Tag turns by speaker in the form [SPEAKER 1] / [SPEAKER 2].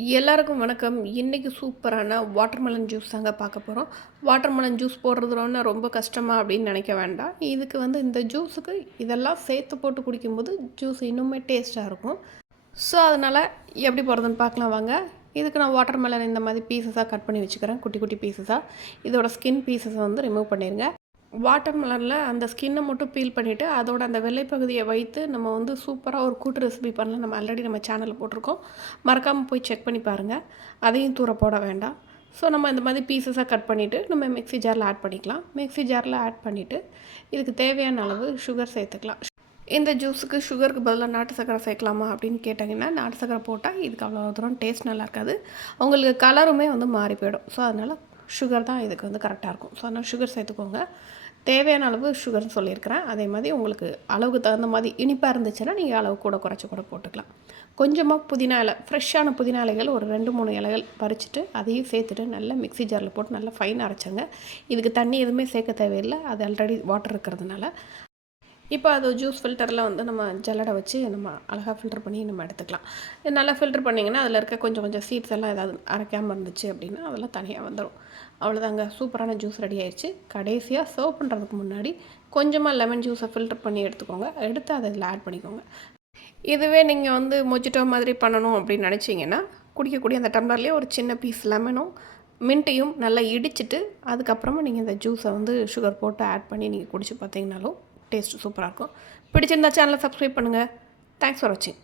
[SPEAKER 1] எல்லாருக்கும் வணக்கம். இன்றைக்கி சூப்பரான வாட்டர்மெலன் ஜூஸ் தாங்க பார்க்க போகிறோம் வாட்டர்மெலன் ஜூஸ் போடுறதுனா ரொம்ப கஷ்டமாக அப்படின்னு நினைக்க வேண்டாம். இதுக்கு வந்து இந்த ஜூஸுக்கு இதெல்லாம் சேர்த்து போட்டு குடிக்கும்போது ஜூஸ் இன்னுமே டேஸ்ட்டாக இருக்கும். ஸோ அதனால் எப்படி போடுறதுன்னு பார்க்கலாம் வாங்க. இதுக்கு நான் வாட்டர்மெலன் இந்த மாதிரி பீசஸாக கட் பண்ணி வச்சுக்கிறேன். குட்டி குட்டி பீசஸாக இதோட ஸ்கின் பீசஸை வந்து ரிமூவ் பண்ணிடுங்க வாட்டர் மிலனில் அந்த ஸ்கின்னை மட்டும் பீல் பண்ணிவிட்டு அதோட அந்த வெள்ளை பகுதியை வைத்து நம்ம வந்து சூப்பராக ஒரு கூட்டு ரெசிபி பண்ணலாம் நம்ம ஆல்ரெடி நம்ம சேனலில் போட்டிருக்கோம். மறக்காமல் போய் செக் பண்ணி பாருங்கள் அதையும் தூர போட வேண்டாம். ஸோ நம்ம இந்த மாதிரி பீசஸாக கட் பண்ணிவிட்டு நம்ம மிக்ஸி ஜாரில் ஆட் பண்ணிக்கலாம். மிக்ஸி ஜாரில் ஆட் பண்ணிவிட்டு இதுக்கு தேவையான அளவு சுகர் சேர்த்துக்கலாம். இந்த ஜூஸுக்கு சுகருக்கு பதிலாக நாட்டு சக்கரை சேர்க்கலாமா அப்படின்னு கேட்டாங்கன்னா நாட்டு சக்கரை போட்டால் இதுக்கு அவ்வளோ தூரம் டேஸ்ட் நல்லா இருக்காது. உங்களுக்கு கலருமே வந்து மாறி போயிடும். ஸோ அதனால் சுகர் தான் இதுக்கு வந்து கரெக்டாக இருக்கும். ஸோ அதனால் சுகர் சேர்த்துக்கோங்க. தேவையான அளவு சுகர்னு சொல்லியிருக்கிறேன். அதே மாதிரி உங்களுக்கு அளவுக்கு தகுந்த மாதிரி இனிப்பாக இருந்துச்சுன்னா நீங்கள் அளவு கூட குறைச்சி கூட போட்டுக்கலாம். கொஞ்சமாக புதினா இலை ஃப்ரெஷ்ஷான புதினா இலைகள் ஒரு ரெண்டு மூணு இலைகள் பறிச்சுட்டு அதையும் சேர்த்துட்டு நல்லா மிக்ஸி ஜாரில் போட்டு நல்லா ஃபைன் அரைச்சங்க. இதுக்கு தண்ணி எதுவுமே சேர்க்க தேவையில்லை. அது ஆல்ரெடி வாட்டர் இருக்கிறதுனால. இப்போ அது ஜூஸ் ஃபில்டரில் வந்து நம்ம ஜல்லடை வச்சு நம்ம அழகாக ஃபில்டர் பண்ணி நம்ம எடுத்துக்கலாம். நல்லா ஃபில்டர் பண்ணிங்கன்னா அதில் இருக்க கொஞ்சம் கொஞ்சம் சீட்ஸ் எல்லாம் ஏதாவது அரைக்காமல் இருந்துச்சு அப்படின்னா அதெல்லாம் தனியாக வந்துடும் அவ்வளோதாங்க சூப்பரான ஜூஸ் ரெடி ஆயிடுச்சு கடைசியாக சர்வ் பண்ணுறதுக்கு முன்னாடி கொஞ்சமாக லெமன் ஜூஸை ஃபில்டர் பண்ணி எடுத்துக்கோங்க. எடுத்து அதை இதில் ஆட் பண்ணிக்கோங்க. இதுவே நீங்கள் வந்து மொஜிட்டோ மாதிரி பண்ணணும் அப்படின்னு நினச்சிங்கன்னா குடிக்கக்கூடிய அந்த டம்ளர்லேயே ஒரு சின்ன பீஸ் லெமனும் மின்ட்டையும் நல்லா இடிச்சிட்டு அதுக்கப்புறமா நீங்கள் இந்த ஜூஸை வந்து சுகர் போட்டு ஆட் பண்ணி நீங்கள் குடிச்சு பார்த்தீங்கனாலும் டேஸ்ட்டு சூப்பராக இருக்கும். பிடிச்சிருந்தா சேனலை சப்ஸ்கிரைப் பண்ணுங்கள் தேங்க்ஸ் ஃபார் வாட்சிங்